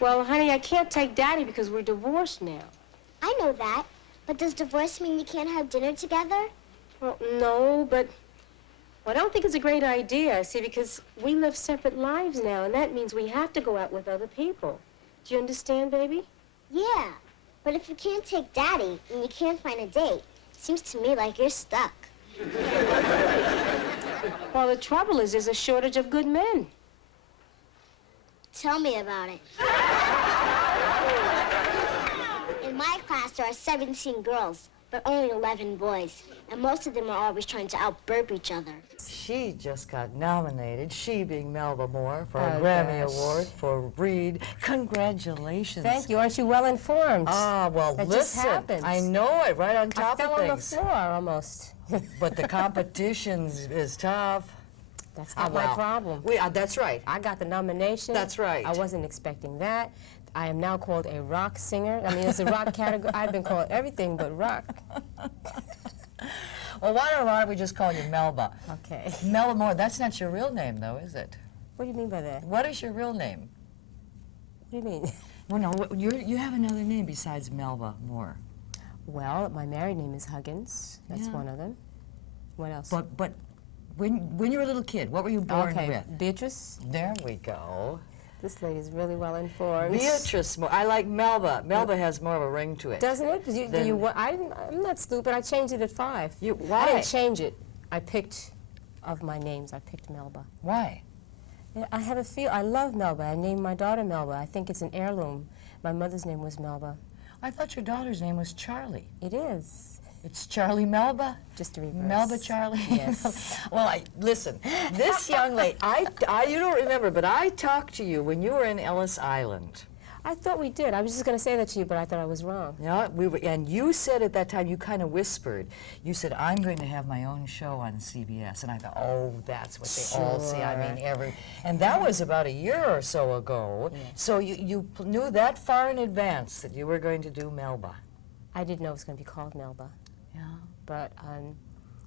Well, honey, I can't take Daddy because we're divorced now. I know that. But does divorce mean you can't have dinner together? Well, no, but well, I don't think it's a great idea, see, because we live separate lives now, and that means we have to go out with other people. Do you understand, baby? Yeah. But if you can't take Daddy and you can't find a date, seems to me like you're stuck. Well, the trouble is there's a shortage of good men. Tell me about it. In my class, there are 17 girls, but only 11 boys. And most of them are always trying to out-burp each other. She just got nominated, she being Melba Moore, for a Grammy Award for Reed. Congratulations. Thank you. Aren't you well informed? Ah, well, that listen, just happens. I know it, right on top of things. I fell on the floor almost. But the competition is tough. That's not my problem. That's right. I got the nomination. That's right. I wasn't expecting that. I am now called a rock singer. I mean, it's a rock category. I've been called everything but rock. Well, why don't we just call you Melba? Okay. Melba Moore, that's not your real name, though, is it? What do you mean by that? What is your real name? What do you mean? Well, no, you have another name besides Melba Moore. Well, my married name is Huggins. That's one of them. What else? But when you were a little kid, what were you born with? Beatrice. There we go. This lady's really well informed. Beatrice Moore. I like Melba. Melba has more of a ring to it. Doesn't it? I'm not stupid. I changed it at 5. Why? I didn't change it. I picked, of my names, I picked Melba. Why? I have a feel. I love Melba. I named my daughter Melba. I think it's an heirloom. My mother's name was Melba. I thought your daughter's name was Charlie. It is. It's Charlie Melba? Just a reverse. Melba Charlie? Yes. Well, listen, this young lady, you don't remember, but I talked to you when you were in Ellis Island. I thought we did. I was just going to say that to you, but I thought I was wrong. Yeah, and you said at that time, you kind of whispered, you said, I'm going to have my own show on CBS. And I thought, oh, that's what they all see. I mean, and that was about a year or so ago. Yeah. So you knew that far in advance that you were going to do Melba. I didn't know it was going to be called Melba. Yeah. But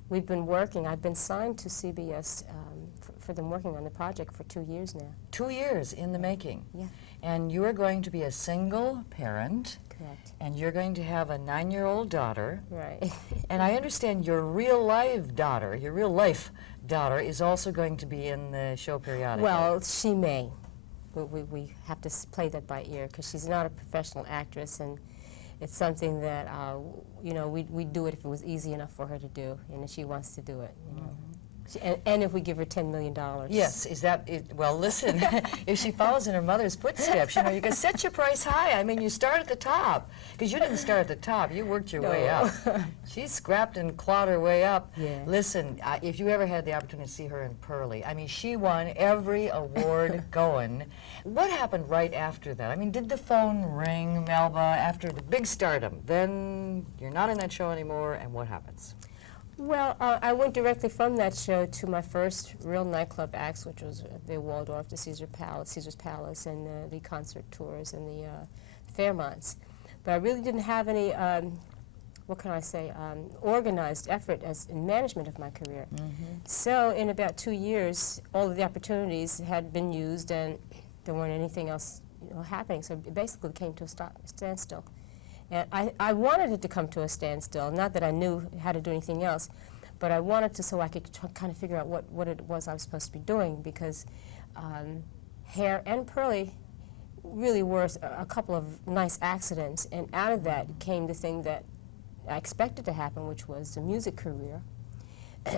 we've been working. I've been signed to CBS for them working on the project for 2 years now. 2 years in the making? Yeah. And you are going to be a single parent. Correct. And you're going to have a 9-year-old daughter. Right. And I understand your real-life daughter is also going to be in the show periodically. Well, she may. We have to play that by ear because she's not a professional actress, and it's something that, you know, we'd do it if it was easy enough for her to do, and if she wants to do it, you know. And if we give her $10 million. Yes, well, listen, if she follows in her mother's footsteps, you know, you can set your price high. I mean, you start at the top, because you didn't start at the top. You worked your way up. She scrapped and clawed her way up. Yeah. Listen, if you ever had the opportunity to see her in Pearly, I mean, she won every award going. What happened right after that? I mean, did the phone ring, Melba, after the big stardom? Then you're not in that show anymore, and what happens? Well, I went directly from that show to my first real nightclub acts, which was the Waldorf, the Caesar's Palace, and the concert tours and the Fairmonts. But I really didn't have any, what can I say, organized effort in management of my career. So in about 2 years, all of the opportunities had been used, and there weren't anything else happening. So it basically came to a standstill. And I wanted it to come to a standstill, not that I knew how to do anything else, but I wanted to so I could kind of figure out what it was I was supposed to be doing, because Hair and Pearly really were a couple of nice accidents, and out of that came the thing that I expected to happen, which was a music career,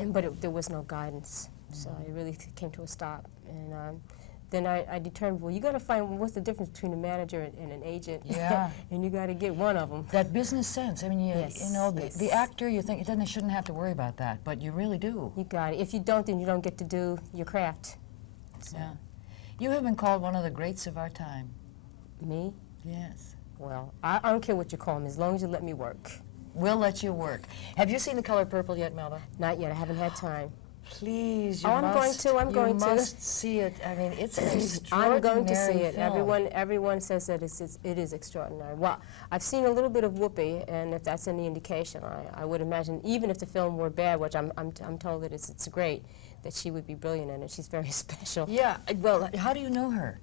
but there was no guidance, so it really came to a stop. And then I determined, well, you got to find what's the difference between a manager and an agent. Yeah. And you got to get one of them. That business sense. I mean, you know, the actor, you think they shouldn't have to worry about that, but you really do. You got it. If you don't, then you don't get to do your craft. So. Yeah. You have been called one of the greats of our time. Me? Yes. Well, I don't care what you call me, as long as you let me work. We'll let you work. Have you seen The Color Purple yet, Melba? Not yet. I haven't had time. Please, you I'm going to. You must see it. I mean, it's an extraordinary I'm going to see it. film. Everyone says that it is extraordinary. Well, I've seen a little bit of Whoopi, and if that's any indication, I would imagine, even if the film were bad, which I'm told that it's great, that she would be brilliant in it. She's very special. Yeah. Well, how do you know her?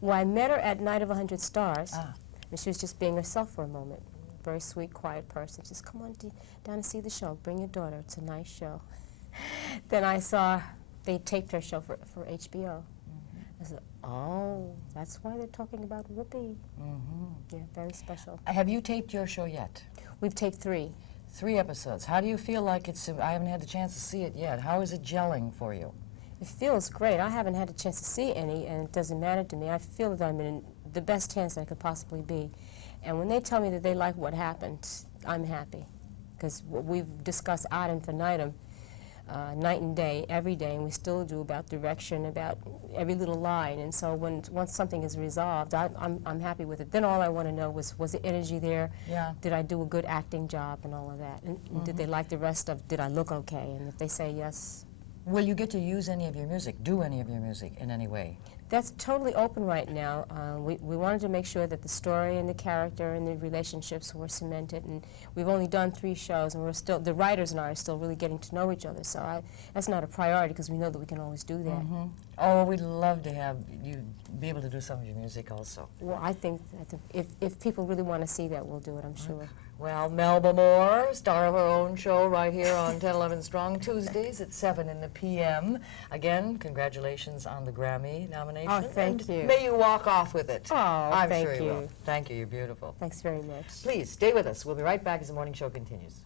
Well, I met her at Night of 100 Stars, Ah. and she was just being herself for a moment. Very sweet, quiet person. Just come on down and see the show. Bring your daughter. It's a nice show. Then I saw they taped her show for HBO. I said, oh, that's why they're talking about Whoopi. Yeah, very special. Have you taped your show yet? We've taped 3. 3 episodes. How do you feel like it's, I haven't had the chance to see it yet. How is it gelling for you? It feels great. I haven't had a chance to see any, and it doesn't matter to me. I feel that I'm in the best chance I could possibly be. And when they tell me that they like what happened, I'm happy. Because we've discussed ad infinitum, night and day, every day, and we still do, about direction, about every little line. And so once something is resolved, I'm happy with it. Then all I want to know was the energy there? Yeah. Did I do a good acting job and all of that? And did they like the rest of, did I look okay? And if they say yes. Will you get to use any of your music, do any of your music in any way? That's totally open right now. We wanted to make sure that the story and the character and the relationships were cemented, and we've only done 3 shows, and we're still, the writers and I are still really getting to know each other, so that's not a priority because we know that we can always do that. Oh, we'd love to have you be able to do some of your music also. Well, I think that if people really want to see that, we'll do it, I'm sure. Well, Melba Moore, star of her own show right here on 1011 Strong, Tuesdays at 7 in the p.m. Again, congratulations on the Grammy nomination. Oh, thank you. May you walk off with it. Oh, I'm thank sure you you. will. Thank you, you're beautiful. Thanks very much. Please, stay with us. We'll be right back as the morning show continues.